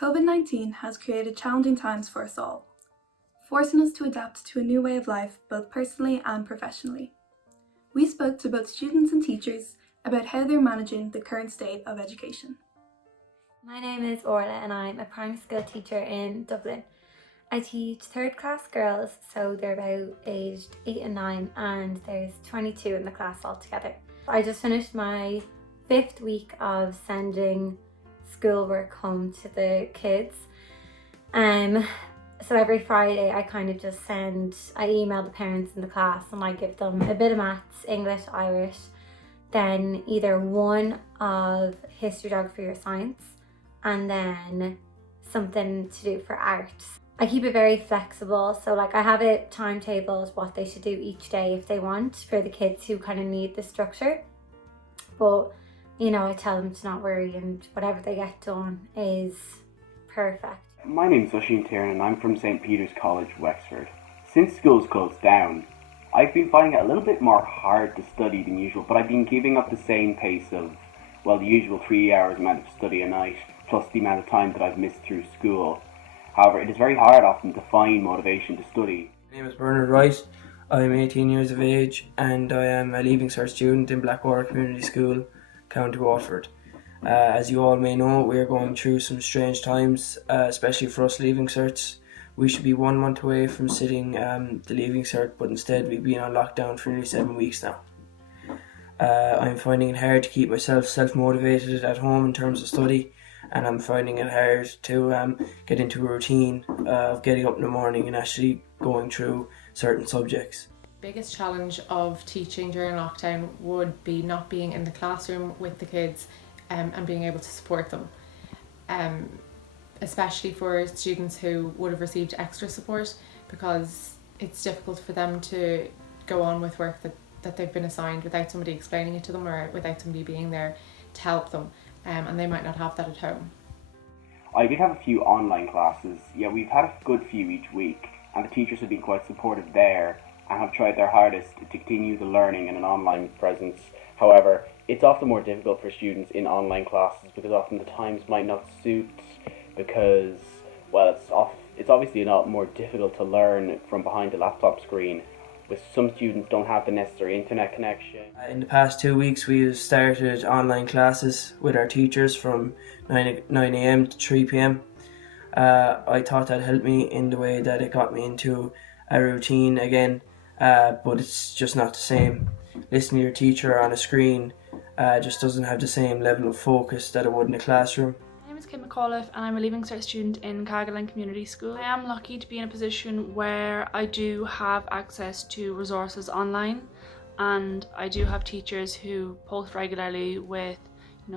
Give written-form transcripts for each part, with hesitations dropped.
COVID-19 has created challenging times for us all, forcing us to adapt to a new way of life both personally and professionally. We spoke to both students and teachers about how they're managing the current state of education. My name is Orla and I'm a primary school teacher in Dublin. I teach third class girls, so they're about aged 8 and 9, and there's 22 in the class altogether. I just finished my 5th week of sending schoolwork home to the kids. So every Friday I kind of just I email the parents in the class and I give them a bit of maths, English, Irish, then either one of history, geography or science, and then something to do for art. I keep it very flexible, so I have it timetables what they should do each day if they want, for the kids who kind of need the structure. But I tell them to not worry, and whatever they get done is perfect. My name's Oisin Tiernan and I'm from St. Peter's College, Wexford. Since school's closed down, I've been finding it a little bit more hard to study than usual, but I've been keeping up the same pace of, the usual 3 hours amount of study a night, plus the amount of time that I've missed through school. However, it is very hard often to find motivation to study. My name is Bernard Wright. I'm 18 years of age and I am a Leaving Cert student in Blackwater Community School, County Waterford. As you all may know, we are going through some strange times, especially for us Leaving Certs. We should be 1 month away from sitting the Leaving Cert, but instead we've been on lockdown for nearly 7 weeks now. I'm finding it hard to keep myself self-motivated at home in terms of study, and I'm finding it hard to get into a routine of getting up in the morning and actually going through certain subjects. Biggest challenge of teaching during lockdown would be not being in the classroom with the kids and being able to support them, especially for students who would have received extra support, because it's difficult for them to go on with work that they've been assigned without somebody explaining it to them or without somebody being there to help them, and they might not have that at home. I did have a few online classes. We've had a good few each week, and the teachers have been quite supportive there and have tried their hardest to continue the learning in an online presence. However, it's often more difficult for students in online classes because often the times might not suit, because it's obviously a lot more difficult to learn from behind a laptop screen, with some students don't have the necessary internet connection. In the past 2 weeks we have started online classes with our teachers from 9 a.m. to 3 p.m. I thought that helped me in the way that it got me into a routine again, but it's just not the same. Listening to your teacher on a screen just doesn't have the same level of focus that it would in a classroom. My name is Kim McAuliffe and I'm a Leaving Cert student in Carrigaline Community School. I am lucky to be in a position where I do have access to resources online, and I do have teachers who post regularly with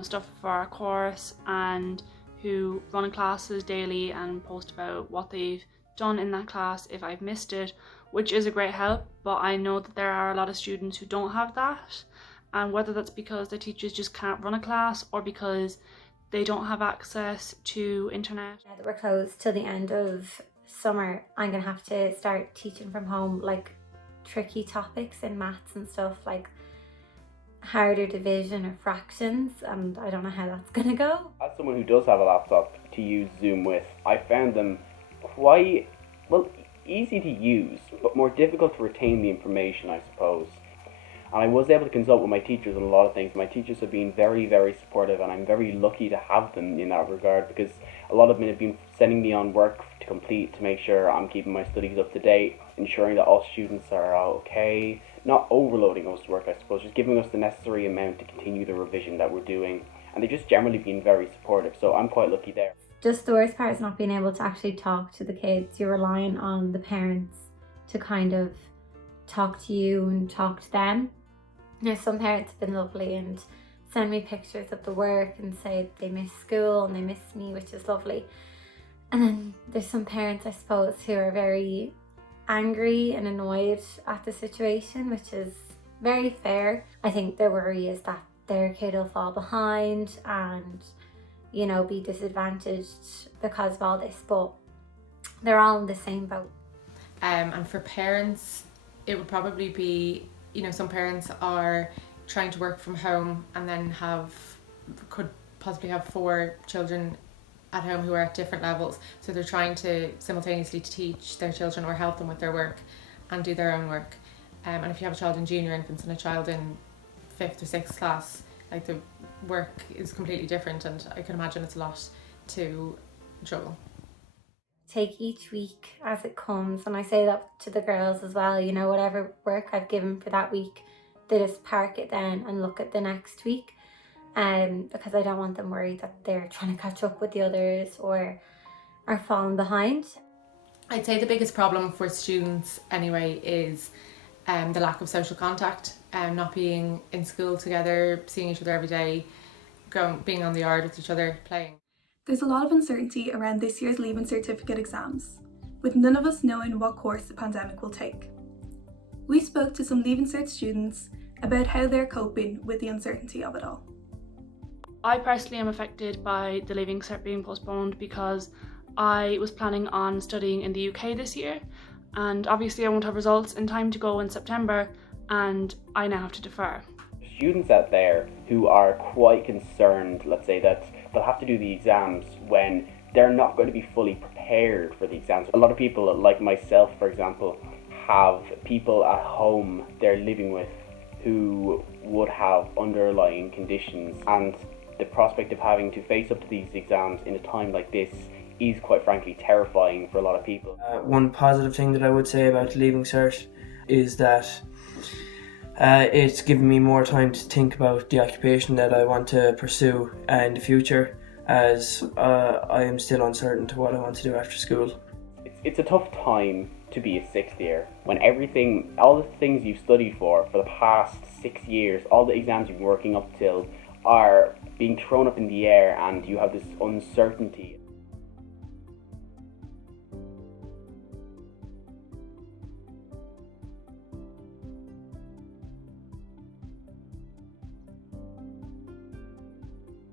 stuff for our course, and who run classes daily and post about what they've done in that class if I've missed it, which is a great help. But I know that there are a lot of students who don't have that, and whether that's because the teachers just can't run a class or because they don't have access to internet. Now that we're closed till the end of summer, I'm gonna have to start teaching from home, tricky topics in maths and stuff, like harder division or fractions, and I don't know how that's gonna go. As someone who does have a laptop to use Zoom with, I found them quite, easy to use, but more difficult to retain the information, I suppose. And I was able to consult with my teachers on a lot of things. My teachers have been very, very supportive, and I'm very lucky to have them in that regard, because a lot of them have been sending me on work to complete to make sure I'm keeping my studies up to date, ensuring that all students are okay, not overloading us with work, I suppose, just giving us the necessary amount to continue the revision that we're doing. And they've just generally been very supportive, so I'm quite lucky there. Just the worst part is not being able to actually talk to the kids. You're relying on the parents to kind of talk to you and talk to them. There's some parents have been lovely and send me pictures of the work and say they miss school and they miss me, which is lovely. And then there's some parents, I suppose, who are very angry and annoyed at the situation, which is very fair. I think their worry is that their kid will fall behind and be disadvantaged because of all this, but they're all in the same boat. And for parents, it would probably be, some parents are trying to work from home and then could possibly have 4 children at home who are at different levels, so they're trying to simultaneously teach their children or help them with their work and do their own work. And if you have a child in junior infants and a child in 5th or 6th class, like the work is completely different, and I can imagine it's a lot to juggle. Take each week as it comes, and I say that to the girls as well, you know, whatever work I've given for that week, they just park it then and look at the next week, because I don't want them worried that they're trying to catch up with the others or are falling behind. I'd say the biggest problem for students anyway is the lack of social contact, not being in school together, seeing each other every day, being on the yard with each other, playing. There's a lot of uncertainty around this year's Leaving Certificate exams, with none of us knowing what course the pandemic will take. We spoke to some Leaving Cert students about how they're coping with the uncertainty of it all. I personally am affected by the Leaving Cert being postponed because I was planning on studying in the UK this year, and obviously I won't have results in time to go in September, and I now have to defer. Students out there who are quite concerned, let's say, that they'll have to do the exams when they're not going to be fully prepared for the exams. A lot of people, like myself for example, have people at home they're living with who would have underlying conditions, and the prospect of having to face up to these exams in a time like this is quite frankly terrifying for a lot of people. One positive thing that I would say about Leaving Cert is that it's given me more time to think about the occupation that I want to pursue in the future, as I am still uncertain to what I want to do after school. It's a tough time to be a sixth year when everything, all the things you've studied for the past 6 years, all the exams you've been working up till are being thrown up in the air, and you have this uncertainty.